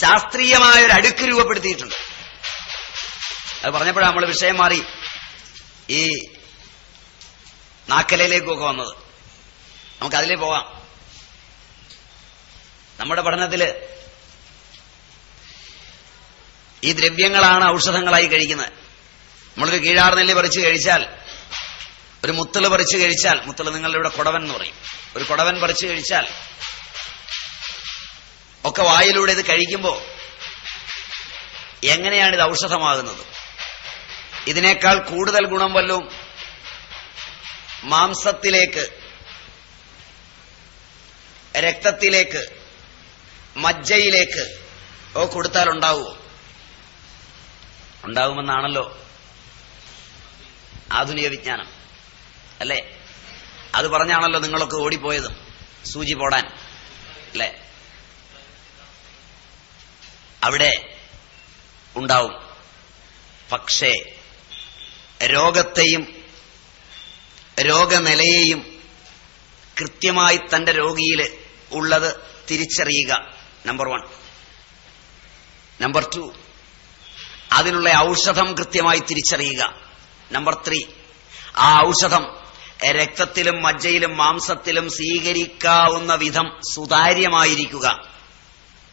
ശാസ്ത്രീയമായ ഒരു അടുക്ക് രൂപപ്പെടുത്തിയിട്ടുണ്ട്. അത് പറഞ്ഞപ്പോഴാണ് നമ്മൾ വിഷയം മാറി ഈ നാക്കലയിലേക്കൊക്കെ വന്നത്. നമുക്കതിലേ പോകാം. നമ്മുടെ പഠനത്തില് ഈ ദ്രവ്യങ്ങളാണ് ഔഷധങ്ങളായി കഴിക്കുന്നത്. നമ്മളൊരു കീഴാർനെല്ലി പറിച്ച് കഴിച്ചാൽ, ഒരു മുത്തള് പറിച്ച് കഴിച്ചാൽ, മുത്തള് നിങ്ങളുടെ ഇവിടെ കൊടവൻ എന്ന് പറയും, ഒരു കൊടവൻ പറിച്ച് കഴിച്ചാൽ ഒക്കെ വായിലൂടെ ഇത് കഴിക്കുമ്പോൾ എങ്ങനെയാണ് ഇത് ഔഷധമാകുന്നത്? ഇതിനേക്കാൾ കൂടുതൽ ഗുണം വല്ലതും മാംസത്തിലേക്ക്, രക്തത്തിലേക്ക്, മജ്ജയിലേക്ക് കൊടുത്താൽ ഉണ്ടാവുമോ? ഉണ്ടാവുമെന്നാണല്ലോ ആധുനിക വിജ്ഞാനം, അല്ലേ? അത് പറഞ്ഞാണല്ലോ നിങ്ങളൊക്കെ ഓടിപ്പോയതും സൂചി പോടാൻ, അല്ലേ? അവിടെ ഉണ്ടാവും. പക്ഷേ രോഗത്തെയും രോഗനിലയെയും കൃത്യമായി തന്റെ രോഗിയിൽ ഉള്ളത് തിരിച്ചറിയുക, നമ്പർ 1. നമ്പർ 2, അതിനുള്ള ഔഷധം കൃത്യമായി തിരിച്ചറിയുക. നമ്പർ 3, ആ ഔഷധം രക്തത്തിലും മജ്ജയിലും മാംസത്തിലും സ്വീകരിക്കാവുന്ന വിധം സുതാര്യമായിരിക്കുക.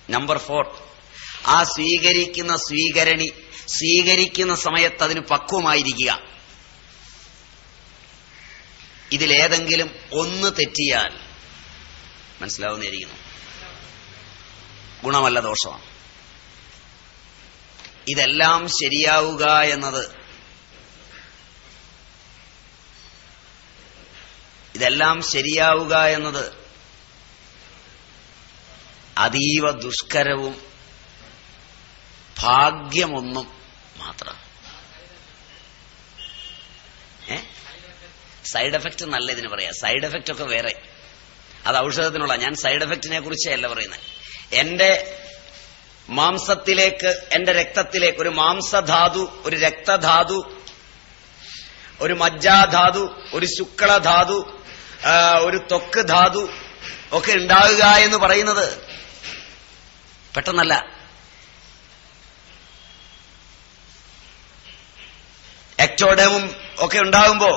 നമ്പർ 4, ആ സ്വീകരിക്കുന്ന സ്വീകരണി സ്വീകരിക്കുന്ന സമയത്ത് അതിന് പക്വമായിരിക്കുക. ഇതിലേതെങ്കിലും ഒന്ന് തെറ്റിയാൽ മനസ്സിലാവുന്നതായിരിക്കുന്നു, ഗുണമല്ല ദോഷമാണ്. ഇതെല്ലാം ശരിയാവുക എന്നത് അതീവ ദുഷ്കരവും ഭാഗ്യമൊന്നും മാത്രം. സൈഡ് എഫക്റ്റ് നല്ല ഇതിന് പറയാം. സൈഡ് എഫക്റ്റ് ഒക്കെ വേറെ, അത് ഔഷധത്തിനുള്ള. ഞാൻ സൈഡ് എഫക്റ്റിനെ കുറിച്ചല്ല പറയുന്നത്. എന്റെ മാംസത്തിലേക്ക്, എന്റെ രക്തത്തിലേക്ക് ഒരു മാംസധാതു, ഒരു രക്തധാതു, ഒരു മജ്ജാധാതു, ഒരു ശുക്ലധാതു, ഒരു ത്വക്ക് ധാതു ഒക്കെ ഉണ്ടാവുക എന്ന് പറയുന്നത് പെട്ടെന്നല്ല. എക്ടോഡേമും ഒക്കെ ഉണ്ടാകുമ്പോ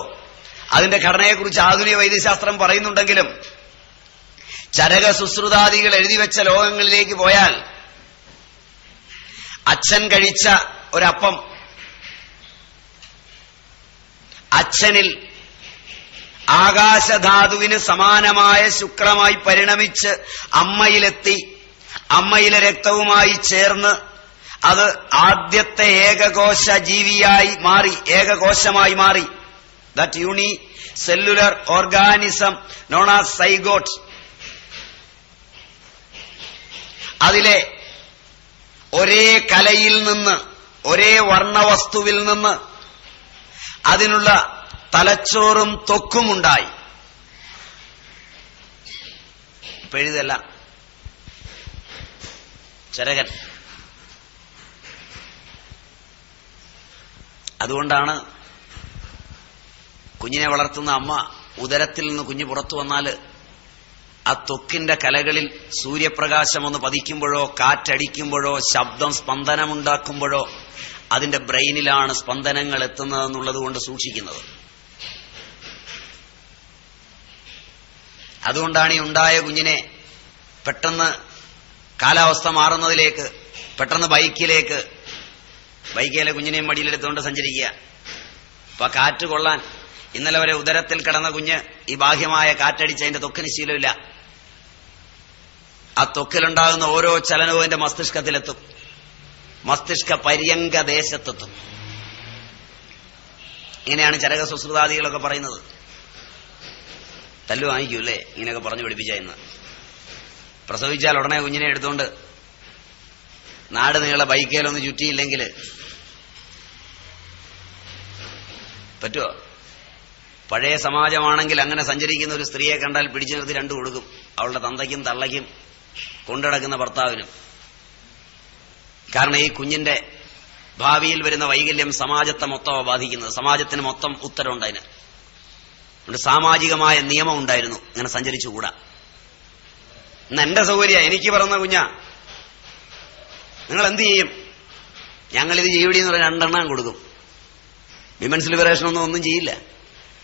അതിന്റെ ഘടനയെക്കുറിച്ച് ആധുനിക വൈദ്യശാസ്ത്രം പറയുന്നുണ്ടെങ്കിലും ചരക സുശ്രുതാദികൾ എഴുതിവെച്ച ലോകങ്ങളിലേക്ക് പോയാൽ അച്ഛൻ കഴിച്ച ഒരപ്പം അച്ഛനിൽ ആകാശധാതുവിന് സമാനമായ ശുക്ലമായി പരിണമിച്ച് അമ്മയിലെത്തി, അമ്മയിലെ രക്തവുമായി ചേർന്ന് അത് ആദ്യത്തെ ഏകകോശ ജീവിയായി മാറി, ഏകകോശമായി മാറി. That uni cellular organism known as zygote. അതിലെ ഒരേ കലയിൽ നിന്ന്, ഒരേ വർണ്ണവസ്തുവിൽ നിന്ന് അതിനുള്ള തലച്ചോറും ത്വക്കുമുണ്ടായി. ഇപ്പൊ എഴുതല്ല, ചരകൻ. അതുകൊണ്ടാണ് കുഞ്ഞിനെ വളർത്തുന്ന അമ്മ ഉദരത്തിൽ നിന്ന് കുഞ്ഞ് പുറത്തു വന്നാല് ആ ത്വക്കിന്റെ കലകളിൽ സൂര്യപ്രകാശം ഒന്ന് പതിക്കുമ്പോഴോ, കാറ്റടിക്കുമ്പോഴോ, ശബ്ദം സ്പന്ദനമുണ്ടാക്കുമ്പോഴോ അതിന്റെ ബ്രെയിനിലാണ് സ്പന്ദനങ്ങൾ എത്തുന്നതെന്നുള്ളത് കൊണ്ട് സൂക്ഷിക്കുന്നത്. അതുകൊണ്ടാണ് ഈ ഉണ്ടായ കുഞ്ഞിനെ പെട്ടെന്ന് കാലാവസ്ഥ മാറുന്നതിലേക്ക്, പെട്ടെന്ന് ബൈക്കിലെ കുഞ്ഞിനെയും മടിയിലെടുത്തുകൊണ്ട് സഞ്ചരിക്കുക. അപ്പൊ കാറ്റ് കൊള്ളാൻ ഇന്നലെ വരെ ഉദരത്തിൽ കിടന്ന കുഞ്ഞ് ഈ ബാഹ്യമായ കാറ്റടിച്ച് അതിന്റെ ത്വക്കിന് ശീലമില്ല. ആ ത്വക്കിലുണ്ടാകുന്ന ഓരോ ചലനവും എന്റെ മസ്തിഷ്കത്തിലെത്തും, മസ്തിഷ്ക പര്യങ്കദേശത്തെത്തും. ഇങ്ങനെയാണ് ചരക സുശ്രുതാദികളൊക്കെ പറയുന്നത്. തല്ലു വാങ്ങിക്കൂല്ലേ ഇങ്ങനെയൊക്കെ പറഞ്ഞു പഠിപ്പിച്ച. ഇന്ന് പ്രസവിച്ചാൽ ഉടനെ കുഞ്ഞിനെ എടുത്തുകൊണ്ട് നാട് നീളെ ബൈക്കേലൊന്ന് ചുറ്റിയില്ലെങ്കിൽ പറ്റുമോ? പഴയ സമാജമാണെങ്കിൽ അങ്ങനെ സഞ്ചരിക്കുന്ന ഒരു സ്ത്രീയെ കണ്ടാൽ പിടിച്ചു നിർത്തി 2 കൊടുക്കും, അവളുടെ തന്തയ്ക്കും തള്ളയ്ക്കും കൊണ്ടുനടക്കുന്ന ഭർത്താവിനും. കാരണം ഈ കുഞ്ഞിന്റെ ഭാവിയിൽ വരുന്ന വൈകല്യം സമാജത്തെ മൊത്തമാണ് ബാധിക്കുന്നത്. സമാജത്തിന് മൊത്തം ഉത്തരവുണ്ട് അതിന്. അതുകൊണ്ട് സാമാജികമായ നിയമം ഉണ്ടായിരുന്നു, ഇങ്ങനെ സഞ്ചരിച്ചുകൂടാ. ഇന്ന് എന്റെ സൗകര്യം, എനിക്ക് പറഞ്ഞ കുഞ്ഞാ, നിങ്ങൾ എന്ത് ചെയ്യും? ഞങ്ങളിത് ചെയ്യടി എന്ന് പറഞ്ഞാൽ 2 എണ്ണം കൊടുക്കും. വിമൻസ് ലിബറേഷൻ ഒന്നും ചെയ്യില്ല.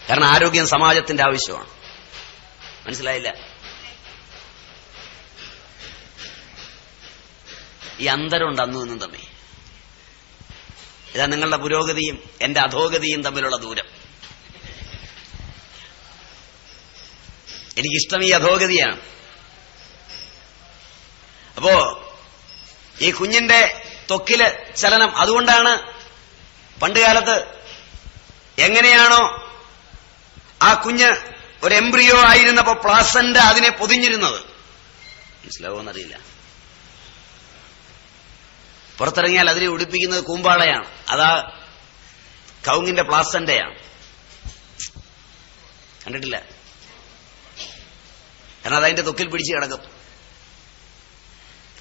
കാരണം ആരോഗ്യം സമാജത്തിന്റെ ആവശ്യമാണ്. മനസ്സിലായില്ല? ഈ അന്തരമുണ്ട് അന്നും ഇന്നും തമ്മിൽ. ഇതാ നിങ്ങളുടെ പുരോഗതിയും എന്റെ അധോഗതിയും തമ്മിലുള്ള ദൂരം. എനിക്കിഷ്ടം ഈ അധോഗതിയാണ്. അപ്പോ ഈ കുഞ്ഞിന്റെ ത്വക്കില് ചലനം, അതുകൊണ്ടാണ് പണ്ടുകാലത്ത് എങ്ങനെയാണോ ആ കുഞ്ഞ് ഒരു എംബ്രിയോ ആയിരുന്നപ്പോ പ്ലാസന്റ അതിനെ പൊതിഞ്ഞിരുന്നത്, മനസ്സിലാവുമെന്നറിയില്ല. പുറത്തിറങ്ങിയാൽ അതിനെ ഉടുപ്പിക്കുന്നത് കൂമ്പാളയാണ്, അതാ കൗങ്ങിന്റെ പ്ലാസന്റയാണ്. കണ്ടിട്ടില്ല? കാരണം അതതിന്റെ ത്വക്കിൽ പിടിച്ച് കിടക്കും.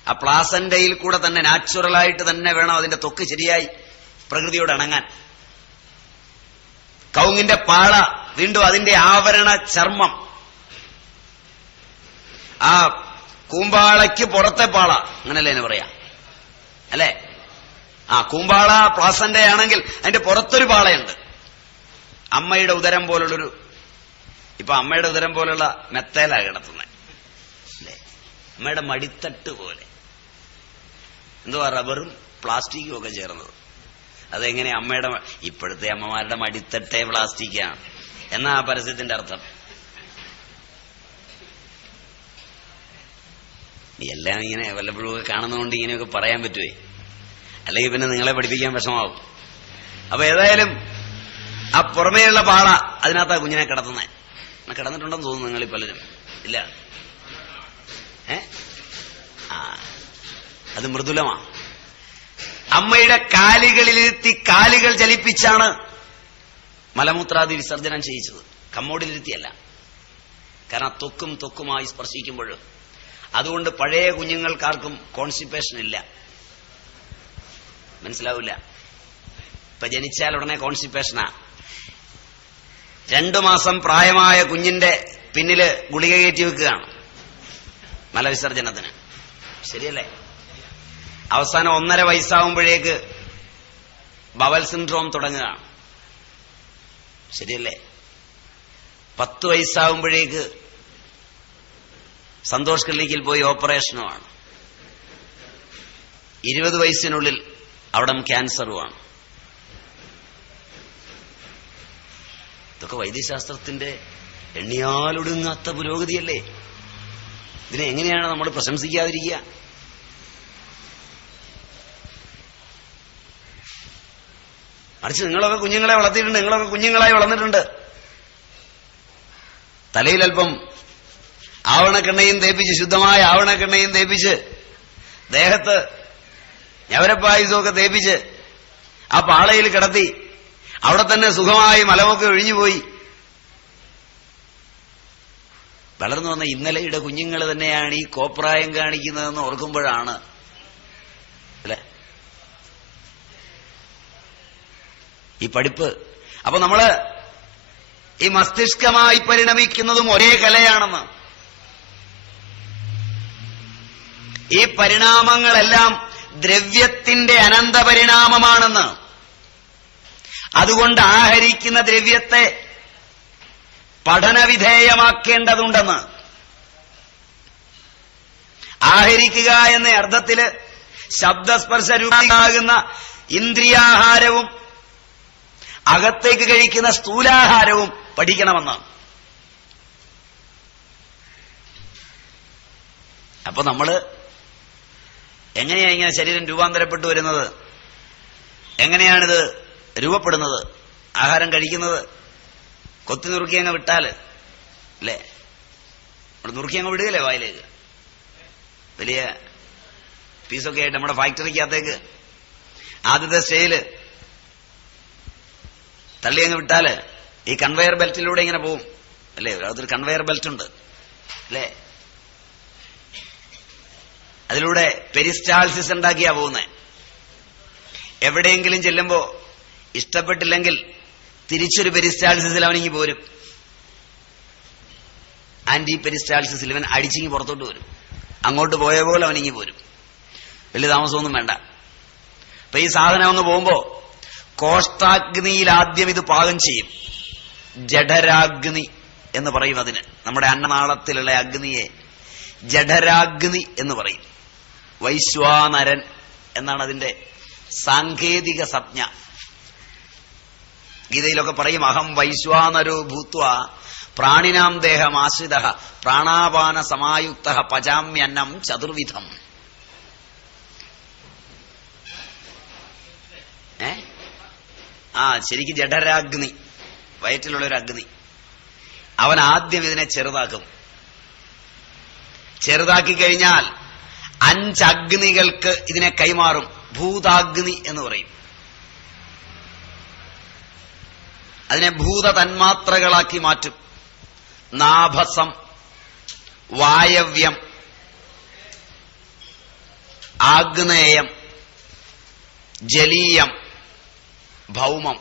ആ പ്ലാസന്റയിൽ കൂടെ തന്നെ നാച്ചുറലായിട്ട് തന്നെ വേണം അതിന്റെ ത്വക്ക് ശരിയായി പ്രകൃതിയോട് ഇണങ്ങാൻ. കൗങ്ങിന്റെ പാള, വീണ്ടും അതിന്റെ ആവരണ ചർമ്മം, ആ കൂമ്പാളയ്ക്ക് പുറത്തെ പാള, അങ്ങനല്ലേ എന്ന് പറയാം അല്ലെ? ആ കൂമ്പാള പ്ലാസന്റയാണെങ്കിൽ അതിന്റെ പുറത്തൊരു പാളയുണ്ട്. അമ്മയുടെ ഉദരം പോലുള്ളൊരു, ഇപ്പൊ അമ്മയുടെ ഉദരം പോലുള്ള മെത്തേലാ കിടത്തുന്നത് അല്ലേ? അമ്മയുടെ മടിത്തട്ട് പോലെ, എന്തുവാ റബ്ബറും പ്ലാസ്റ്റിക്കും ഒക്കെ ചേർന്നത്. അതെങ്ങനെ അമ്മയുടെ, ഇപ്പോഴത്തെ അമ്മമാരുടെ മടിത്തട്ടേ പ്ലാസ്റ്റിക്കാണ് എന്നാ ആ പരസ്യത്തിന്റെ അർത്ഥം. എല്ലാം ഇങ്ങനെ വല്ലപ്പോഴും ഒക്കെ കാണുന്നതുകൊണ്ട് ഇങ്ങനെയൊക്കെ പറയാൻ പറ്റുവേ, അല്ലെങ്കിൽ പിന്നെ നിങ്ങളെ പഠിപ്പിക്കാൻ വിഷമാവും. അപ്പൊ ഏതായാലും ആ പുറമേയുള്ള പാള, അതിനകത്താ കുഞ്ഞിനെ കിടത്തുന്നത്. കിടന്നിട്ടുണ്ടെന്ന് തോന്നുന്നു നിങ്ങളിൽ പലരും. ഇല്ല? അത് മൃദുലമാണ്. അമ്മയുടെ കാലുകളിലിരുത്തി കാലുകൾ ചലിപ്പിച്ചാണ് മലമൂത്രാദി വിസർജനം ചെയ്യിച്ചത്, കമ്മോടിലിരുത്തിയല്ല. കാരണം ത്വക്കുമായി സ്പർശിക്കുമ്പോൾ. അതുകൊണ്ട് പഴയ കുഞ്ഞുങ്ങൾക്കാർക്കും കോൺസ്റ്റിപ്പേഷൻ ഇല്ല. മനസ്സിലാവില്ല? ഇപ്പൊ ജനിച്ചാൽ ഉടനെ കോൺസ്റ്റിപ്പേഷനാ. 2 മാസം പ്രായമായ കുഞ്ഞിന്റെ പിന്നില് ഗുളിക കയറ്റി വെക്കുകയാണ് മലവിസർജനത്തിന്. ശരിയല്ലേ? അവസാനം 1.5 വയസ്സാവുമ്പോഴേക്ക് ബവൽ സിൻഡ്രോം തുടങ്ങുകയാണ്. ശരിയല്ലേ? 10 വയസ്സാവുമ്പോഴേക്ക് സന്തോഷ് ക്ലിനിക്കിൽ പോയി ഓപ്പറേഷനുമാണ്. 20 വയസ്സിനുള്ളിൽ അവിടം ക്യാൻസറുമാണ്. ഇതൊക്കെ വൈദ്യശാസ്ത്രത്തിന്റെ എണ്ണിയാലൊടുങ്ങാത്ത പുരോഗതിയല്ലേ? ഇതിനെ എങ്ങനെയാണ് നമ്മൾ പ്രശംസിക്കാതിരിക്കുക? മറിച്ച് നിങ്ങളൊക്കെ കുഞ്ഞുങ്ങളെ വളർത്തിയിട്ടുണ്ട്, നിങ്ങളൊക്കെ കുഞ്ഞുങ്ങളായി വളർന്നിട്ടുണ്ട്. തലയിൽ അല്പം ആവണക്കെണ്ണയും തേപ്പിച്ച്, ശുദ്ധമായ ആവണക്കെണ്ണയും തേപ്പിച്ച്, ദേഹത്ത് ഞവരപ്പായുസമൊക്കെ തേപ്പിച്ച് ആ പാളയിൽ കിടത്തി അവിടെ തന്നെ സുഖമായി മലമൊക്കെ ഒഴിഞ്ഞുപോയി വളർന്നു വന്ന ഇന്നലെയുടെ കുഞ്ഞുങ്ങൾ തന്നെയാണ് ഈ കോപ്രായം കാണിക്കുന്നതെന്ന് ഓർക്കുമ്പോഴാണ് അല്ലെ ഈ പഠിപ്പ്. അപ്പൊ നമ്മള് ഈ മസ്തിഷ്കമായി പരിണമിക്കുന്നതും ഒരേ കലയാണെന്ന്, ഈ പരിണാമങ്ങളെല്ലാം ദ്രവ്യത്തിന്റെ അനന്തപരിണാമമാണെന്ന്, അതുകൊണ്ട് ആഹരിക്കുന്ന ദ്രവ്യത്തെ പഠനവിധേയമാക്കേണ്ടതുണ്ടെന്ന്, ആഹരിക്കുക എന്ന അർത്ഥത്തില് ശബ്ദസ്പർശരൂപമാകുന്ന ഇന്ദ്രിയാഹാരവും അകത്തേക്ക് കഴിക്കുന്ന സ്ഥൂലാഹാരവും പഠിക്കണമെന്ന്. അപ്പൊ നമ്മള് എങ്ങനെയാ ഇങ്ങനെ ശരീരം രൂപാന്തരപ്പെട്ടു വരുന്നത്? എങ്ങനെയാണിത് രൂപപ്പെടുന്നത്? ആഹാരം കഴിക്കുന്നത് കൊത്തി നുറുക്കി അങ്ങ് വിട്ടാല് അല്ലേ, നുറുക്കി അങ്ങ് വിടുകയല്ലേ വായിലേക്ക്, വലിയ പീസൊക്കെ ആയിട്ട് നമ്മുടെ ഫാക്ടറിക്കകത്തേക്ക് ആദ്യത്തെ സ്റ്റേജില് തള്ളി അങ്ങ് വിട്ടാല് ഈ കൺവെയർ ബെൽറ്റിലൂടെ ഇങ്ങനെ പോവും അല്ലേ? അതൊരു കൺവെയർ ബെൽറ്റ് ഉണ്ട് അല്ലേ? അതിലൂടെ പെരിസ്റ്റാൾസിസ് ഉണ്ടാക്കിയാ പോകുന്നത്. എവിടെയെങ്കിലും ചെല്ലുമ്പോ ഇഷ്ടപ്പെട്ടില്ലെങ്കിൽ തിരിച്ചൊരു പെരിസ്റ്റാൾസിസിൽ അവനിങ്ങി പോരും. ആന്റി പെരിസ്റ്റാൾസിസിൽ ഇവൻ അടിച്ചിങ്ങി പുറത്തോട്ട് വരും. അങ്ങോട്ട് പോയ പോലെ അവനിങ്ങി പോരും. വലിയ താമസമൊന്നും വേണ്ട. അപ്പൊ ഈ സാധനം ഒന്ന് പോകുമ്പോ കോഷ്ടാഗ്നിയിൽ ആദ്യം ഇത് പാകം ചെയ്യും. ജഠരാഗ്നി എന്ന് പറയും അതിന്. നമ്മുടെ അന്നനാളത്തിലുള്ള അഗ്നിയെ ജഠരാഗ്നി എന്ന് പറയും. വൈശ്വാനരൻ എന്നാണ് അതിന്റെ സാങ്കേതിക സംജ്ഞ. ഗീതയിലൊക്കെ പറയും, അഹം വൈശ്വാനരോ ഭൂത്വ പ്രാണിനാം ദേഹമാശ്രിത പ്രാണാപാന സമായുക്ത പചാമ്യന്നം ചതുർവിധം. ശരിക്കും ജഠരാഗ്നി, വയറ്റിലുള്ളൊരു അഗ്നി. അവൻ ആദ്യം ഇതിനെ ചെറുതാക്കും. ചെറുതാക്കി കഴിഞ്ഞാൽ 5 അഗ്നികൾക്ക് ഇതിനെ കൈമാറും. ഭൂതാഗ്നി എന്ന് പറയും. അതിനെ ഭൂത തന്മാത്രകളാക്കി മാറ്റും. നാഭസം, വായവ്യം, ആഗ്നേയം, ജലീയം, ഭൗമം,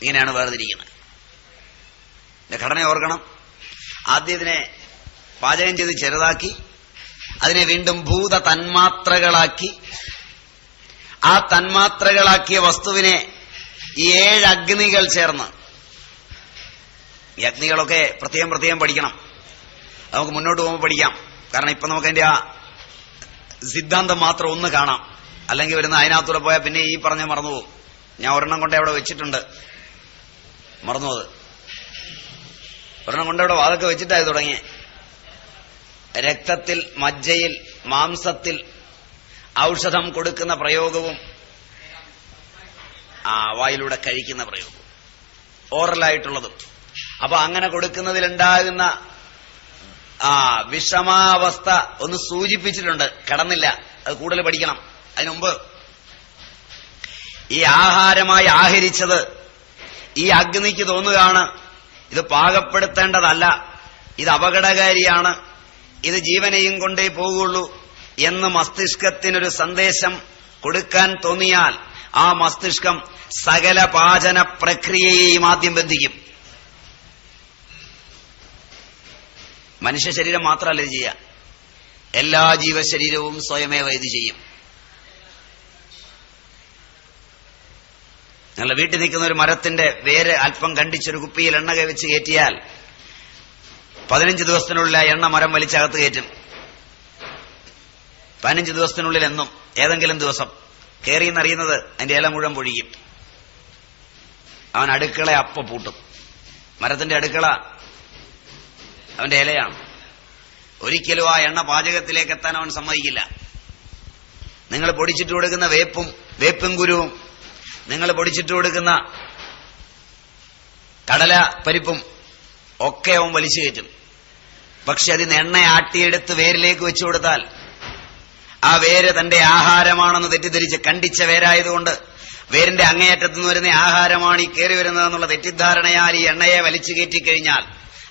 ഇങ്ങനെയാണ് വേർതിരിക്കുന്നത്. ഘടന ഓർക്കണം. ആദ്യം ഇതിനെ പാചകം ചെയ്ത് ചെറുതാക്കി അതിനെ വീണ്ടും ഭൂത തന്മാത്രകളാക്കി ആ തന്മാത്രകളാക്കിയ വസ്തുവിനെ 7 അഗ്നികൾ ചേർന്ന്, ഈ അഗ്നികളൊക്കെ പ്രത്യേകം പഠിക്കണം. നമുക്ക് മുന്നോട്ട് പോകുമ്പോൾ പഠിക്കാം. കാരണം ഇപ്പൊ നമുക്ക് അതിന്റെ ആ സിദ്ധാന്തം മാത്രം ഒന്ന് കാണാം. അല്ലെങ്കിൽ വരുന്ന അതിനകത്തൂടെ പോയാൽ പിന്നെ ഈ പറഞ്ഞ മറന്നുപോകും. ഞാൻ ഒരെണ്ണം കൊണ്ട് അവിടെ വെച്ചിട്ടുണ്ട്, മറന്നുപോത്. ഒരെണ്ണം കൊണ്ട് അവിടെ വാതൊക്കെ വെച്ചിട്ടായി തുടങ്ങി. രക്തത്തിൽ, മജ്ജയിൽ, മാംസത്തിൽ ഔഷധം കൊടുക്കുന്ന പ്രയോഗവും വായിലൂടെ കഴിക്കുന്ന പ്രയോഗവും ഓറലായിട്ടുള്ളതും. അപ്പൊ അങ്ങനെ കൊടുക്കുന്നതിലുണ്ടാകുന്ന വിഷമാവസ്ഥ ഒന്ന് സൂചിപ്പിച്ചിട്ടുണ്ട്, കടന്നില്ല. അത് കൂടുതൽ പഠിക്കണം. അതിനുമുമ്പ് ഈ ആഹാരമായി ആഹരിച്ചത് ഈ അഗ്നിക്ക് തോന്നുകയാണ് ഇത് പാകപ്പെടുത്തേണ്ടതല്ല, ഇത് അപകടകാരിയാണ്, ഇത് ജീവനെയും കൊണ്ടേ പോകുള്ളൂ എന്ന് മസ്തിഷ്കത്തിനൊരു സന്ദേശം കൊടുക്കാൻ തോന്നിയാൽ ആ മസ്തിഷ്കം സകല പാചന പ്രക്രിയയെയും ആദ്യം ബന്ധിക്കും. മനുഷ്യ ശരീരം മാത്രമല്ല ഇത് ചെയ്യുക, എല്ലാ ജീവശരീരവും സ്വയമേവ ഇത് ചെയ്യും. ഞങ്ങളുടെ വീട്ടിൽ നിൽക്കുന്ന ഒരു മരത്തിന്റെ വേര് അല്പം കണ്ടിച്ചൊരു കുപ്പിയിൽ എണ്ണ വെച്ച് കയറ്റിയാൽ 15 ദിവസത്തിനുള്ളിൽ ആ എണ്ണ മരം വലിച്ചകത്ത് കയറ്റും. 15 ദിവസത്തിനുള്ളിൽ എന്നും ഏതെങ്കിലും ദിവസം കയറിയെന്നറിയുന്നത് അതിന്റെ ഇല മുഴുവൻ പൊഴിക്കും. അവൻ അടുക്കള അപ്പ പൂട്ടും. മരത്തിന്റെ അടുക്കള അവന്റെ ഇലയാണ്. ഒരിക്കലും ആ എണ്ണ പാചകത്തിലേക്ക് എത്താൻ അവൻ സമ്മതിക്കില്ല. നിങ്ങൾ പൊടിച്ചിട്ട് കൊടുക്കുന്ന വേപ്പും കുരുവും, നിങ്ങൾ പൊടിച്ചിട്ട് കൊടുക്കുന്ന കടല പരിപ്പും ഒക്കെ അവൻ വലിച്ചു കയറ്റും. പക്ഷെ അതിന് എണ്ണ ആട്ടിയെടുത്ത് വേരിലേക്ക് വെച്ചു കൊടുത്താൽ ആ വേര് തന്റെ ആഹാരമാണെന്ന് തെറ്റിദ്ധരിച്ച്, കണ്ടിച്ച വേരായതുകൊണ്ട് വേരിന്റെ അങ്ങേയറ്റത്തു നിന്ന് വരുന്ന ആഹാരമാണ് ഈ കയറി വരുന്നതെന്നുള്ള തെറ്റിദ്ധാരണയാൽ ഈ എണ്ണയെ വലിച്ചു കയറ്റിക്കഴിഞ്ഞാൽ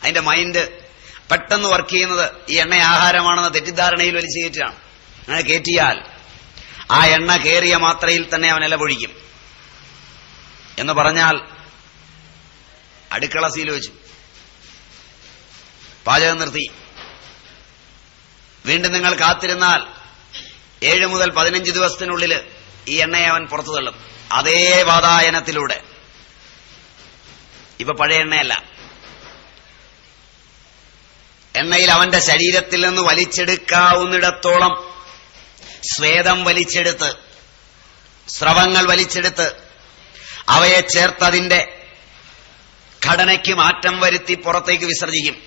അതിന്റെ മൈൻഡ് പെട്ടെന്ന് വർക്ക് ചെയ്യുന്നത് ഈ എണ്ണ ആഹാരമാണെന്ന തെറ്റിദ്ധാരണയിൽ വലിച്ചു കയറ്റുകയാണ്. അങ്ങനെ കയറ്റിയാൽ ആ എണ്ണ കയറിയ മാത്രയിൽ തന്നെ അവൻ ഇല പൊഴിക്കും. എന്ന് പറഞ്ഞാൽ അടുക്കള സീൽ വെച്ചു, പാചകം നിർത്തി. വീണ്ടും നിങ്ങൾ കാത്തിരുന്നാൽ 7 മുതൽ 15 ദിവസത്തിനുള്ളിൽ ഈ എണ്ണയെ അവൻ പുറത്തു തള്ളും. അതേ വാതായനത്തിലൂടെ. ഇപ്പൊ പഴയ എണ്ണയല്ല. എണ്ണയിൽ അവന്റെ ശരീരത്തിൽ നിന്ന് വലിച്ചെടുക്കാവുന്നിടത്തോളം സ്വേദം വലിച്ചെടുത്ത്, സ്രവങ്ങൾ വലിച്ചെടുത്ത് അവയെ ചേർത്തതിന്റെ ഘടനയ്ക്ക് മാറ്റം വരുത്തി പുറത്തേക്ക് വിസർജിക്കും.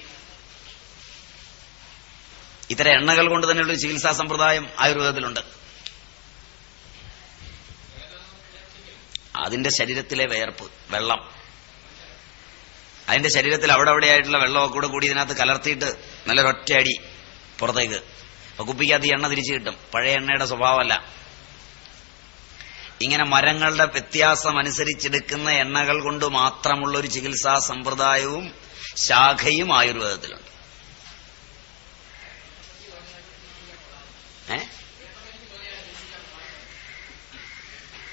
ഇത്തരം എണ്ണകൾ കൊണ്ട് തന്നെയുള്ള ചികിത്സാ സമ്പ്രദായം ആയുർവേദത്തിലുണ്ട്. അതിന്റെ ശരീരത്തിലെ വിയർപ്പ്, വെള്ളം, അതിന്റെ ശരീരത്തിൽ അവിടെയായിട്ടുള്ള വെള്ളമൊക്കെ കൂടി ഇതിനകത്ത് കലർത്തിയിട്ട് നല്ലൊരൊറ്റ അടി പുറത്തേക്ക്. അപ്പൊ കുപ്പിക്കകത്ത് എണ്ണ തിരിച്ചു കിട്ടും. പഴയ എണ്ണയുടെ സ്വഭാവമല്ല. ഇങ്ങനെ മരങ്ങളുടെ വ്യത്യാസം അനുസരിച്ചെടുക്കുന്ന എണ്ണകൾ കൊണ്ട് മാത്രമുള്ള ഒരു ചികിത്സാ സമ്പ്രദായവും ശാഖയും ആയുർവേദത്തിലുണ്ട്.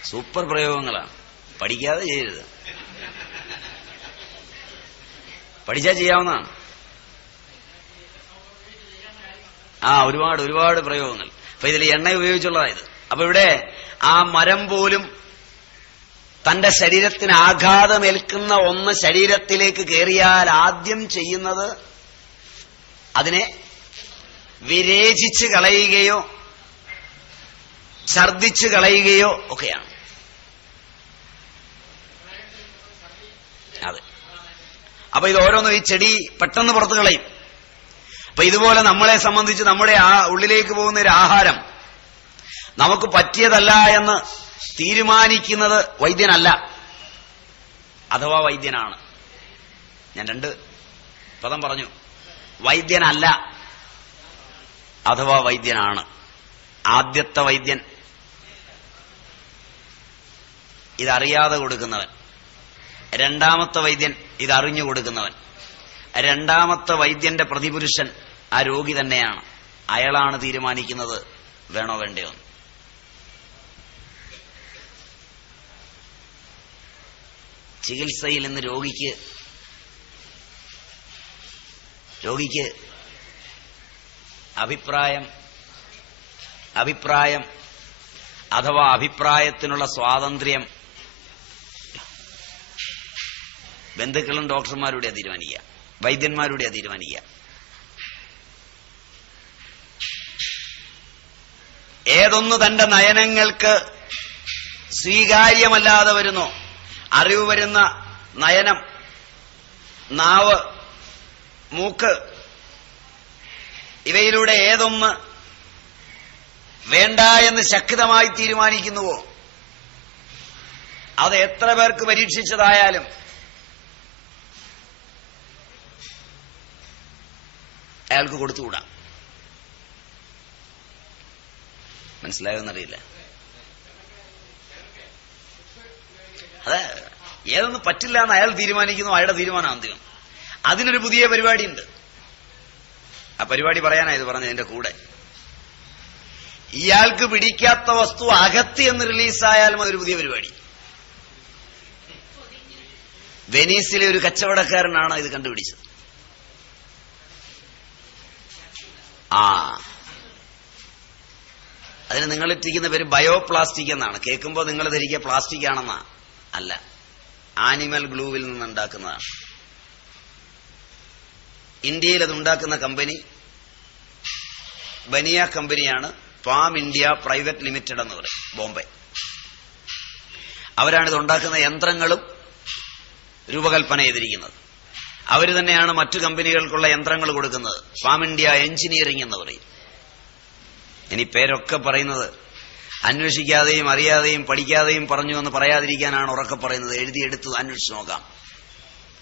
സൂപ്പർ പ്രയോഗങ്ങളാണ്. പഠിക്കാതെ ചെയ്യരുത്, പഠിച്ചാൽ ചെയ്യാവുന്നതാണ്. ഒരുപാട് പ്രയോഗങ്ങൾ. അപ്പൊ ഇതിൽ എണ്ണ ഉപയോഗിച്ചുള്ളതായത്. അപ്പൊ ഇവിടെ ആ മരം പോലും തന്റെ ശരീരത്തിന് ആഘാതമേൽക്കുന്ന ഒന്ന് ശരീരത്തിലേക്ക് കയറിയാൽ ആദ്യം ചെയ്യുന്നത് അതിനെ വിരേചിച്ച് കളയുകയോ ഛർദിച്ചു കളയുകയോ ഒക്കെയാണ്. അതെ. അപ്പൊ ഇത് ഓരോന്നും ഈ ചെടി പെട്ടെന്ന് പുറത്തു കളയും. അപ്പൊ ഇതുപോലെ നമ്മളെ സംബന്ധിച്ച് നമ്മുടെ ആ ഉള്ളിലേക്ക് പോകുന്ന ഒരു ആഹാരം നമുക്ക് പറ്റിയതല്ല എന്ന് തീരുമാനിക്കുന്നത് വൈദ്യനല്ല, അഥവാ വൈദ്യനാണ്. ഞാൻ 2 പദം പറഞ്ഞു. വൈദ്യനല്ല, അഥവാ വൈദ്യനാണ്. ആദ്യത്തെ വൈദ്യൻ ഇതറിയാതെ കൊടുക്കുന്നവൻ, രണ്ടാമത്തെ വൈദ്യൻ ഇതറിഞ്ഞു കൊടുക്കുന്നവൻ. രണ്ടാമത്തെ വൈദ്യന്റെ പ്രതിപുരുഷൻ ആ രോഗി തന്നെയാണ്. അയാളാണ് തീരുമാനിക്കുന്നത് വേണോ വേണ്ടയോ. ചികിത്സയിൽ നിന്ന് രോഗിക്ക് അഭിപ്രായം അഥവാ അഭിപ്രായത്തിനുള്ള സ്വാതന്ത്ര്യം ബന്ധുക്കളും ഡോക്ടർമാരുടെ തീരുമാനിക്കുക, വൈദ്യന്മാരുടെ തീരുമാനിക്കുക. ഏതൊന്നു തന്റെ നയനങ്ങൾക്ക് സ്വീകാര്യമല്ലാതെ വരുന്നോ, അറിവ് വരുന്ന നയനം, നാവ്, മൂക്ക്, ഇവയിലൂടെ ഏതൊന്ന് വേണ്ട എന്ന് ശക്തമായി തീരുമാനിക്കുന്നുവോ അത് എത്ര പേർക്ക് പരീക്ഷിച്ചതായാലും അയാൾക്ക് കൊടുത്തുകൂടാ. മനസ്സിലായോന്നറിയില്ല. അത് ഏതൊന്നും പറ്റില്ല എന്ന് അയാൾ തീരുമാനിക്കുന്നു, അയാളുടെ തീരുമാനം അന്തിമം. അതിനൊരു പുതിയ പരിപാടിയുണ്ട്. ആ പരിപാടി പറയാനാ ഇത് പറഞ്ഞതിന്റെ കൂടെ. ഇയാൾക്ക് പിടിക്കാത്ത വസ്തു അകത്തി എന്ന് റിലീസായാലും അതൊരു പുതിയ പരിപാടി. വെനീസിലെ ഒരു കച്ചവടക്കാരനാണ് ഇത് കണ്ടുപിടിച്ചത്. അതിന് നിങ്ങൾ ഇട്ടിരിക്കുന്ന പേര് ബയോപ്ലാസ്റ്റിക് എന്നാണ്. കേൾക്കുമ്പോൾ നിങ്ങൾ ധരിക്കുക പ്ലാസ്റ്റിക് ആണെന്നാ. അല്ല, ആനിമൽ ഗ്ലൂവിൽ നിന്നുണ്ടാക്കുന്നതാണ്. ഇന്ത്യയിൽ അതുണ്ടാക്കുന്ന കമ്പനി ബനിയ കമ്പനിയാണ്. പാം ഇന്ത്യ പ്രൈവറ്റ് ലിമിറ്റഡ് എന്ന് പറയും, ബോംബെ. അവരാണിത് ഉണ്ടാക്കുന്ന യന്ത്രങ്ങളും രൂപകൽപ്പന ചെയ്തിരിക്കുന്നത്. അവർ തന്നെയാണ് മറ്റു കമ്പനികൾക്കുള്ള യന്ത്രങ്ങൾ കൊടുക്കുന്നത്. പാം ഇന്ത്യ എഞ്ചിനീയറിംഗ് എന്ന് പറയും. ഇനി പേരൊക്കെ പറയുന്നത് അന്വേഷിക്കാതെയും അറിയാതെയും പഠിക്കാതെയും പറഞ്ഞു എന്ന് പറയാതിരിക്കാനാണ് ഉറക്കെ പറയുന്നത്. എഴുതിയെടുത്ത് അന്വേഷിച്ച് നോക്കാം.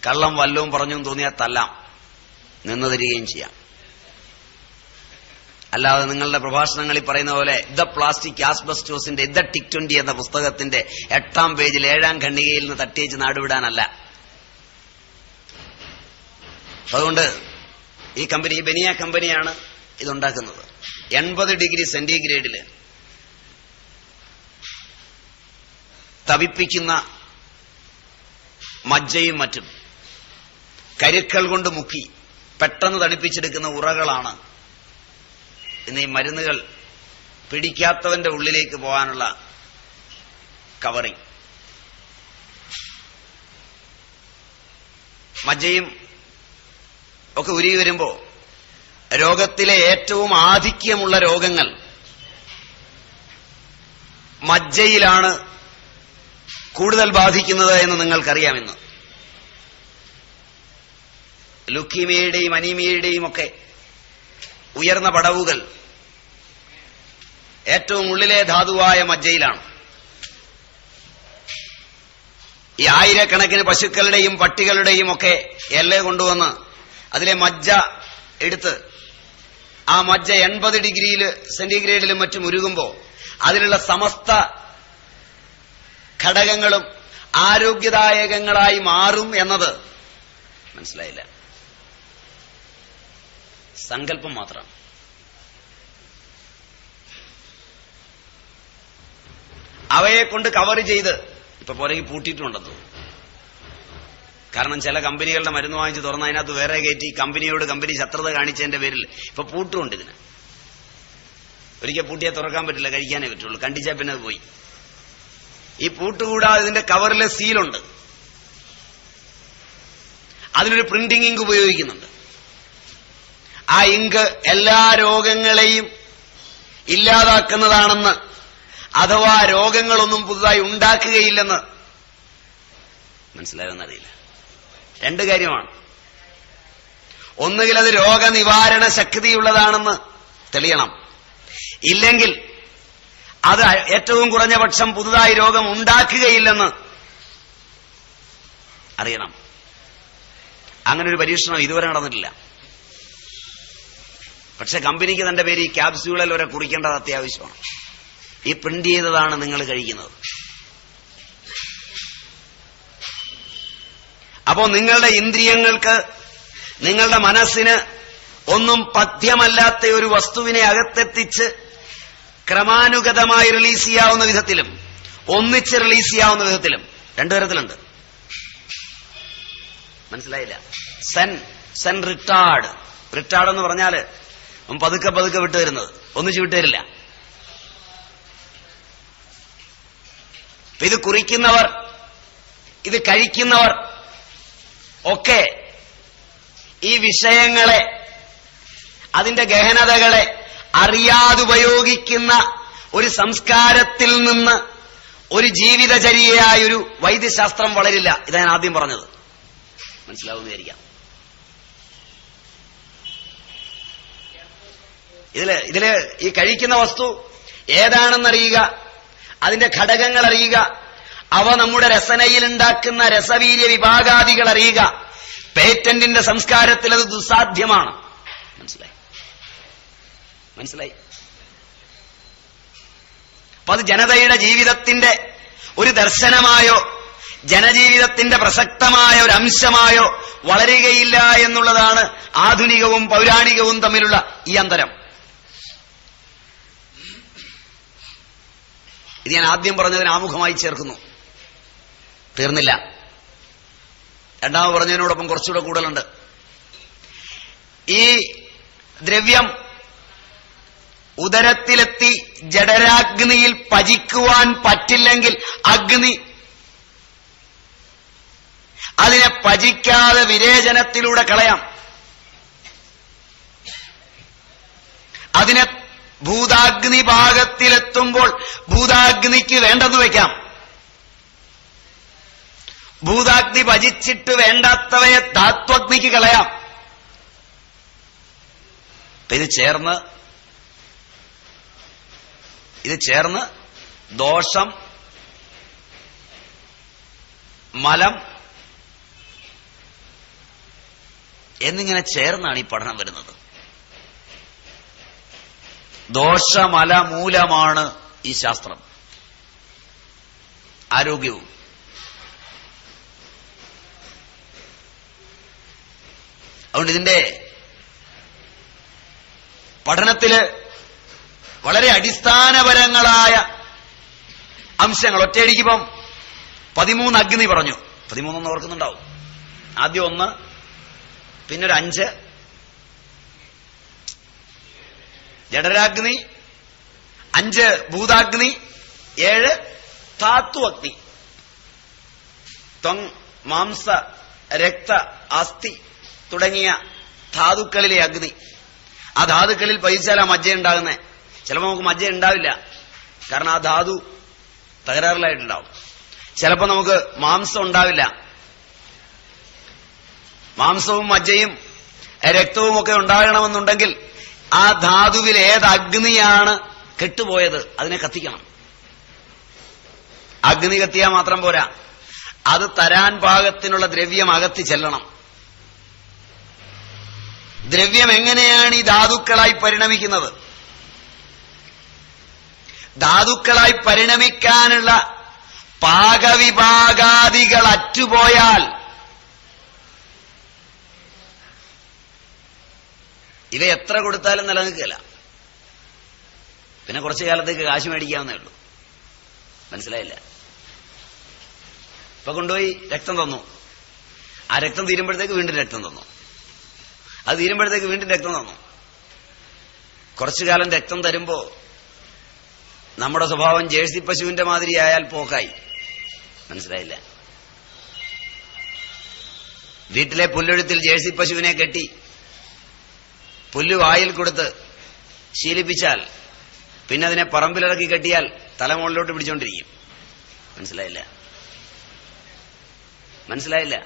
കള്ളം വല്ലവും പറഞ്ഞു തോന്നിയാൽ തല്ലാം, നിന്ന് തരികയും ചെയ്യാം. അല്ലാതെ നിങ്ങളുടെ പ്രഭാഷണങ്ങളിൽ പറയുന്ന പോലെ ദ പ്ലാസ്റ്റിക് ആസ്ബസ്റ്റോസിന്റെ ദ ടിക് 20 എന്ന പുസ്തകത്തിന്റെ 8ാം പേജിൽ 7ാം ഖണ്ഡികയിൽ നിന്ന് തട്ടിയേച്ച് നാടുവിടാനല്ല. അതുകൊണ്ട് ഈ കമ്പനി, ഈ ബനിയ കമ്പനിയാണ് ഇതുണ്ടാക്കുന്നത്. 80 ഡിഗ്രി സെന്റിഗ്രേഡില് തവിപ്പിക്കുന്ന മജ്ജയും മറ്റും കരുക്കൾ കൊണ്ട് മുക്കി പെട്ടെന്ന് തണുപ്പിച്ചെടുക്കുന്ന ഉറകളാണ് ഇന്ന് ഈ മരുന്നുകൾ പിടിക്കാത്തവന്റെ ഉള്ളിലേക്ക് പോകാനുള്ള കവറിങ്. മജ്ജയും ഒക്കെ ഉരുകി വരുമ്പോ രോഗത്തിലെ ഏറ്റവും ആധിക്യമുള്ള രോഗങ്ങൾ മജ്ജയിലാണ് കൂടുതൽ ബാധിക്കുന്നത് എന്ന് നിങ്ങൾക്കറിയാമെന്ന്. ലുക്കീമിയയുടെയും അനീമിയയുടെയും ഒക്കെ ഉയർന്ന പടവുകൾ ഏറ്റവും ഉള്ളിലെ ധാതുവായ മജ്ജയിലാണ്. ഈ ആയിരക്കണക്കിന് പശുക്കളുടെയും പട്ടികളുടെയും ഒക്കെ എല്ല് കൊണ്ടുവന്ന് അതിലെ മജ്ജ എടുത്ത് ആ മജ്ജ 80 ഡിഗ്രി സെന്റിഗ്രേഡിലും മറ്റും ഉരുകുമ്പോ അതിലുള്ള സമസ്ത ഘടകങ്ങളും ആരോഗ്യദായകങ്ങളായി മാറും എന്നത് മനസ്സിലായില്ല. സങ്കല്പം മാത്രം. അവയെ കൊണ്ട് കവർ ചെയ്ത് ഇപ്പൊ പുറകെ പൂട്ടിയിട്ടുണ്ടെന്നു. കാരണം ചില കമ്പനികളുടെ മരുന്ന് വാങ്ങിച്ച് തുറന്ന് അതിനകത്ത് വേറെ കയറ്റി കമ്പനിയോട് കമ്പനി ശത്രുത കാണിച്ചതിന്റെ പേരിൽ ഇപ്പൊ പൂട്ടുമുണ്ട് ഇതിന്. ഒരിക്കൽ പൂട്ടിയാൽ തുറക്കാൻ പറ്റില്ല, കഴിക്കാനേ പറ്റുള്ളൂ. കണ്ടിച്ചാൽ പിന്നെ അത് പോയി. ഈ പൂട്ടുകൂടാതെ ഇതിന്റെ കവറിലെ സീലുണ്ട്, അതിനൊരു പ്രിന്റിംഗ് ഇങ്ക് ഉപയോഗിക്കുന്നുണ്ട്. ആ ഇങ്ക് എല്ലാ രോഗങ്ങളെയും ഇല്ലാതാക്കുന്നതാണെന്ന്, അഥവാ രോഗങ്ങളൊന്നും പുതുതായി ഉണ്ടാക്കുകയില്ലെന്ന് മനസ്സിലായെന്നറിയില്ല. രണ്ട് കാര്യമാണ്. ഒന്നുകിൽ അത് രോഗനിവാരണ ശക്തിയുള്ളതാണെന്ന് തെളിയണം, ഇല്ലെങ്കിൽ അത് ഏറ്റവും കുറഞ്ഞ പക്ഷം പുതുതായി രോഗം ഉണ്ടാക്കുകയില്ലെന്ന് അറിയണം. അങ്ങനെ ഒരു പരീക്ഷണം ഇതുവരെ നടന്നിട്ടില്ല. പക്ഷെ കമ്പനിക്ക് തന്റെ പേര് ഈ ക്യാപ്സ്യൂളിൽ വരെ കുറിക്കേണ്ടത് അത്യാവശ്യമാണ്. ഈ പ്രിന്റ് ചെയ്തതാണ് നിങ്ങൾ കഴിക്കുന്നത്. അപ്പോ നിങ്ങളുടെ ഇന്ദ്രിയങ്ങൾക്ക്, നിങ്ങളുടെ മനസ്സിന് ഒന്നും പഥ്യമല്ലാത്ത ഒരു വസ്തുവിനെ അകത്തെത്തിച്ച് ക്രമാനുഗതമായി റിലീസ് ചെയ്യാവുന്ന വിധത്തിലും ഒന്നിച്ച് റിലീസ് ചെയ്യാവുന്ന വിധത്തിലും രണ്ടു തരത്തിലുണ്ട്. മനസ്സിലായില്ല? സെൻ റിട്ടാർഡ്. റിട്ടാർഡ് എന്ന് പറഞ്ഞാല് പതുക്കെ പതുക്കെ വിട്ടുതരുന്നത്, ഒന്നിച്ച് വിട്ടുതരില്ല. ഇത് കുറിക്കുന്നവർ, ഇത് കഴിക്കുന്നവർ ഒക്കെ ഈ വിഷയങ്ങളെ, അതിന്റെ ഗഹനതകളെ അറിയാതുപയോഗിക്കുന്ന ഒരു സംസ്കാരത്തിൽ നിന്ന് ഒരു ജീവിതചര്യയായൊരു വൈദ്യശാസ്ത്രം വളരില്ല. ഇതാ ഞാൻ ആദ്യം പറഞ്ഞത്. മനസ്സിലാവുമെന്ന് വിചാരിക്കാം. ഇതില് ഈ കഴിക്കുന്ന വസ്തു ഏതാണെന്നറിയുക, അതിന്റെ ഘടകങ്ങൾ അറിയുക, അവ നമ്മുടെ രസനയിൽ ഉണ്ടാക്കുന്ന രസവീര്യ വിഭാഗാദികൾ അറിയുക. പേറ്റന്റിന്റെ സംസ്കാരത്തിൽ അത് ദുസ്സാധ്യമാണ്. മനസ്സിലായി? അപ്പൊ അത് ജനതയുടെ ജീവിതത്തിന്റെ ഒരു ദർശനമായോ ജനജീവിതത്തിന്റെ പ്രസക്തമായ ഒരു അംശമായോ വളരുകയില്ല എന്നുള്ളതാണ് ആധുനികവും പൗരാണികവും തമ്മിലുള്ള ഈ അന്തരം. ഇത് ഞാൻ ആദ്യം പറഞ്ഞതിന് ആമുഖമായി ചേർക്കുന്നു. തീർന്നില്ല. രണ്ടാമത് പറഞ്ഞതിനോടൊപ്പം കുറച്ചുകൂടെ കൂടുതലുണ്ട്. ഈ ദ്രവ്യം ഉദരത്തിലെത്തി ജഠരാഗ്നിയിൽ പചിക്കുവാൻ പറ്റില്ലെങ്കിൽ അഗ്നി അതിനെ പചിക്കാതെ വിരേചനത്തിലൂടെ കളയാം. അതിനെ ഭൂതാഗ്നി ഭാഗത്തിലെത്തുമ്പോൾ ഭൂതാഗ്നിക്ക് വേണ്ടെന്ന് വയ്ക്കാം. ഭൂതാഗ്നി ഭജിച്ചിട്ട് വേണ്ടാത്തവയെ ധാത്വഗ്നിക്ക് കളയാം. ഇത് ചേർന്ന് ദോഷം, മലം എന്നിങ്ങനെ ചേർന്നാണ് ഈ പഠനം വരുന്നത്. ദോഷമല മൂലമാണ് ഈ ശാസ്ത്രം, ആരോഗ്യവും. അതുകൊണ്ട് ഇതിന്റെ പഠനത്തില് വളരെ അടിസ്ഥാനപരങ്ങളായ അംശങ്ങൾ ഒറ്റയടിക്കിപ്പം 13 അഗ്നി പറഞ്ഞു. 13 ഓർക്കുന്നുണ്ടാവും. ആദ്യം 1, പിന്നൊരു 5 ജഠരാഗ്നി, 5 ഭൂതാഗ്നി, 7 ധാതു അഗ്നി. ത്വങ്, മാംസ, രക്ത, അസ്ഥി തുടങ്ങിയ ധാതുക്കളിലെ അഗ്നി. ആ ധാതുക്കളിൽ പതിച്ചാൽ ആ മജ്ജ ഉണ്ടാകുന്നേ. ചിലപ്പോൾ നമുക്ക് മജ്ജ ഉണ്ടാവില്ല, കാരണം ആ ധാതു തകരാറിലായിട്ടുണ്ടാവും. ചിലപ്പോൾ നമുക്ക് മാംസം ഉണ്ടാവില്ല. മാംസവും മജ്ജയും രക്തവും ഒക്കെ ഉണ്ടാകണമെന്നുണ്ടെങ്കിൽ ആ ധാതുവിൽ ഏത് അഗ്നിയാണ് കെട്ടുപോയത് അതിനെ കത്തിക്കണം. അഗ്നി കത്തിയാൽ മാത്രം പോരാ, അത് തരാൻ പാകത്തിനുള്ള ദ്രവ്യം അകത്തി ചെല്ലണം. ദ്രവ്യം എങ്ങനെയാണ് ഈ ധാതുക്കളായി പരിണമിക്കുന്നത്? ധാതുക്കളായി പരിണമിക്കാനുള്ള പാകവിഭാഗാദികൾ അറ്റുപോയാൽ ഇവ എത്ര കൊടുത്താലും നിലനിൽക്കില്ല. പിന്നെ കുറച്ചു കാലത്തേക്ക് കാശ് മേടിക്കാവുന്നേ ഉള്ളൂ. മനസ്സിലായില്ല? ഇപ്പൊ കൊണ്ടുപോയി രക്തം തന്നു, ആ രക്തം തീരുമ്പോഴത്തേക്ക് വീണ്ടും രക്തം തന്നു, അത് തീരുമ്പോഴത്തേക്ക് വീണ്ടും രക്തം തന്നു. കുറച്ചു കാലം രക്തം തരുമ്പോ നമ്മുടെ സ്വഭാവം ജേഴ്സി പശുവിന്റെ മാതിരിയായാൽ പോക്കായി. മനസ്സിലായില്ല? വീട്ടിലെ പുല്ലൊഴുത്തിൽ ജേഴ്സി പശുവിനെ കെട്ടി പുല്ല് വായിൽ കൊടുത്ത് ശീലിപ്പിച്ചാൽ പിന്നെ അതിനെ പറമ്പിലിറക്കി കെട്ടിയാൽ തലമുകളിലോട്ട് പിടിച്ചോണ്ടിരിക്കും. മനസ്സിലായില്ല? മനസ്സിലായില്ല?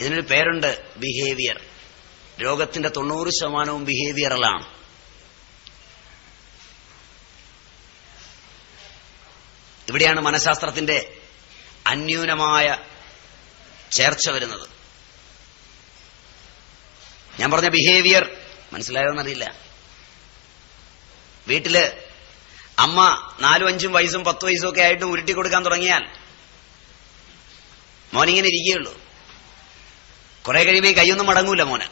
ഇതിനൊരു പേരുണ്ട്, ബിഹേവിയർ. രോഗത്തിന്റെ 90% ബിഹേവിയറലാണ്. ഇവിടെയാണ് മനഃശാസ്ത്രത്തിന്റെ അന്യൂനമായ ചേർച്ച വരുന്നത്. ഞാൻ പറഞ്ഞ ബിഹേവിയർ മനസ്സിലായോന്നറിയില്ല. വീട്ടില് അമ്മ 4, 5 വയസ്സും 10 വയസ്സും ഒക്കെ ആയിട്ട് ഉരുട്ടി കൊടുക്കാൻ തുടങ്ങിയാൽ മോനിങ്ങനെ ഇരിക്കുകയുള്ളൂ. കുറെ കഴിയുമ്പോൾ ഈ കൈയൊന്നും മടങ്ങൂല മോന്.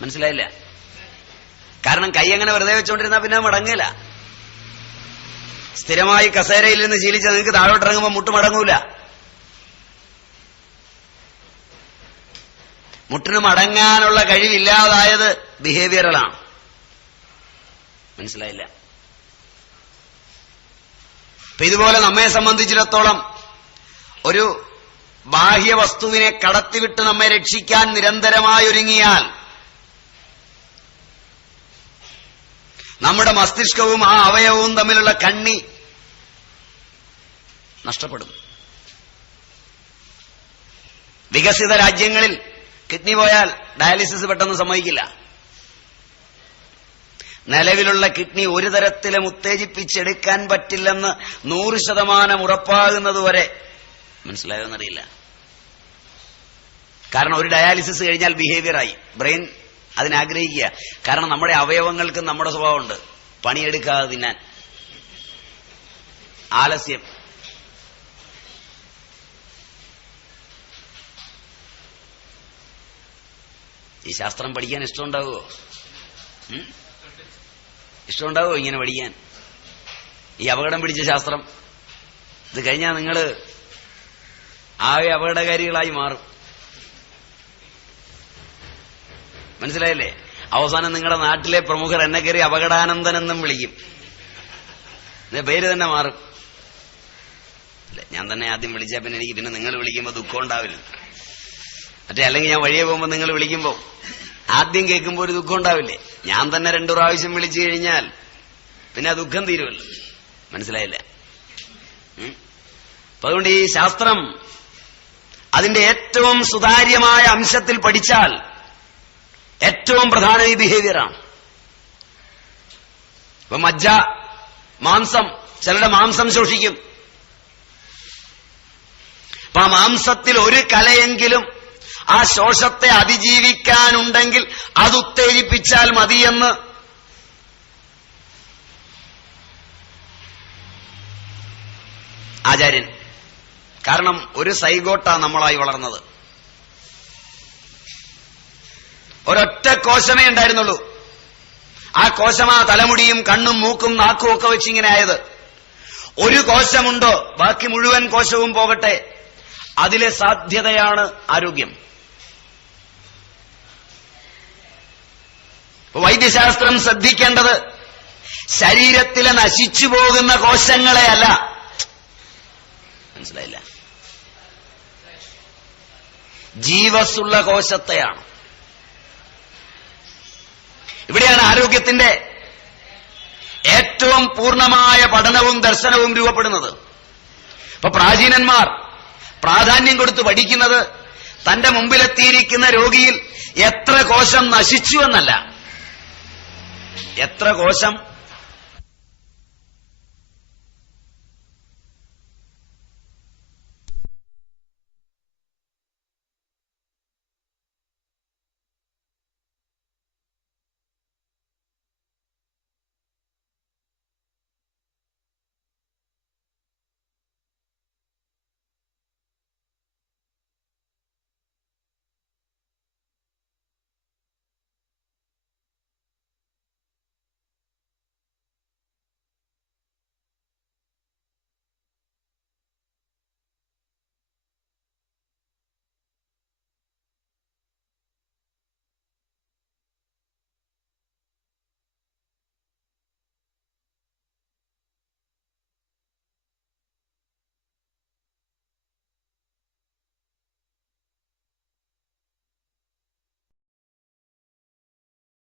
മനസ്സിലായില്ല? കാരണം കൈ അങ്ങനെ വെറുതെ വെച്ചോണ്ടിരുന്നാ പിന്നെ മടങ്ങില്ല. സ്ഥിരമായി കസേരയിൽ നിന്ന് ശീലിച്ച നിങ്ങൾക്ക് താഴോട്ടിറങ്ങുമ്പോൾ മുട്ട് മടങ്ങൂല. മുട്ടിന് മടങ്ങാനുള്ള കഴിവില്ലാതായത് ബിഹേവിയറലാണ്. മനസ്സിലായില്ല? അപ്പൊ ഇതുപോലെ നമ്മെ സംബന്ധിച്ചിടത്തോളം ഒരു ബാഹ്യവസ്തുവിനെ കടത്തിവിട്ട് നമ്മെ രക്ഷിക്കാൻ നിരന്തരമായി ഒരുങ്ങിയാൽ നമ്മുടെ മസ്തിഷ്കവും ആ അവയവവും തമ്മിലുള്ള കണ്ണി നഷ്ടപ്പെടും. വികസിത രാജ്യങ്ങളിൽ കിഡ്നി പോയാൽ ഡയാലിസിസ് പെട്ടെന്ന് സംഭവിക്കില്ല. നിലവിലുള്ള കിഡ്നി ഒരു തരത്തിലും ഉത്തേജിപ്പിച്ചെടുക്കാൻ പറ്റില്ലെന്ന് 100% ഉറപ്പാകുന്നതുവരെ. മനസ്സിലായോന്നറിയില്ല. കാരണം ഒരു ഡയാലിസിസ് കഴിഞ്ഞാൽ ബിഹേവിയറായി. ബ്രെയിൻ അതിനാഗ്രഹിക്കുക. കാരണം നമ്മുടെ അവയവങ്ങൾക്ക് നമ്മുടെ സ്വഭാവമുണ്ട്, പണിയെടുക്കാതെ തിന്നാൻ, ആലസ്യം. ഈ ശാസ്ത്രം പഠിക്കാൻ ഇഷ്ടമുണ്ടാവുമോ? ഇഷ്ടമുണ്ടാവുമോ ഇങ്ങനെ പഠിക്കാൻ? ഈ അപകടം പിടിച്ച ശാസ്ത്രം ഇത് കഴിഞ്ഞാൽ നിങ്ങൾ ആകെ അപകടകാരികളായി മാറും. മനസ്സിലായില്ലേ? അവസാനം നിങ്ങളുടെ നാട്ടിലെ പ്രമുഖർ എന്നെ കയറി അപകടാനന്ദൻ എന്നും വിളിക്കും. പേര് തന്നെ മാറും. ഞാൻ തന്നെ ആദ്യം വിളിച്ചാൽ പിന്നെ എനിക്ക് പിന്നെ നിങ്ങൾ വിളിക്കുമ്പോൾ ദുഃഖം ഉണ്ടാവില്ല. മറ്റേ അല്ലെങ്കിൽ ഞാൻ വഴിയെ പോകുമ്പോൾ നിങ്ങൾ വിളിക്കുമ്പോൾ ആദ്യം കേൾക്കുമ്പോൾ ഒരു ദുഃഖം ഉണ്ടാവില്ലേ? ഞാൻ തന്നെ 2 പ്രാവശ്യം വിളിച്ചു കഴിഞ്ഞാൽ പിന്നെ ആ ദുഃഖം തീരുമല്ലോ. മനസ്സിലായില്ല? അപ്പൊ അതുകൊണ്ട് ഈ ശാസ്ത്രം അതിന്റെ ഏറ്റവും സുതാര്യമായ അംശത്തിൽ പഠിച്ചാൽ ഏറ്റവും പ്രധാനം ഈ ബിഹേവിയറാണ്. ഇപ്പൊ മജ്ജ, മാംസം, ചിലരുടെ മാംസം ശോഷിക്കും. അപ്പൊ ആ മാംസത്തിൽ ഒരു കലയെങ്കിലും ആ ശോഷത്തെ അതിജീവിക്കാനുണ്ടെങ്കിൽ അത് ഉത്തേജിപ്പിച്ചാൽ മതിയെന്ന് ആചാര്യൻ. കാരണം ഒരു സൈഗോട്ടാ നമ്മളായി വളർന്നത്. ഒരൊറ്റ കോശമേ ഉണ്ടായിരുന്നുള്ളൂ. ആ കോശമാ തലമുടിയും കണ്ണും മൂക്കും നാക്കും ഒക്കെ വെച്ചിങ്ങനെ ആയത്. ഒരു കോശമുണ്ടോ ബാക്കി മുഴുവൻ കോശവും പോകട്ടെ. അതിലെ സാധ്യതയാണ് ആരോഗ്യം. വൈദ്യശാസ്ത്രം ശ്രദ്ധിക്കേണ്ടത് ശരീരത്തിലെ നശിച്ചു പോകുന്ന കോശങ്ങളെയല്ല. മനസ്സിലായില്ല? ജീവസ്സുള്ള കോശത്തെയാണ്. ഇവിടെയാണ് ആരോഗ്യത്തിന്റെ ഏറ്റവും പൂർണ്ണമായ പഠനവും ദർശനവും രൂപപ്പെടുന്നത്. ഇപ്പൊ പ്രാചീനന്മാർ പ്രാധാന്യം കൊടുത്ത് പഠിക്കുന്നത് തന്റെ മുമ്പിലെത്തിയിരിക്കുന്ന രോഗിയിൽ എത്ര കോശം നശിച്ചു എന്നല്ല, എത്ര കോശം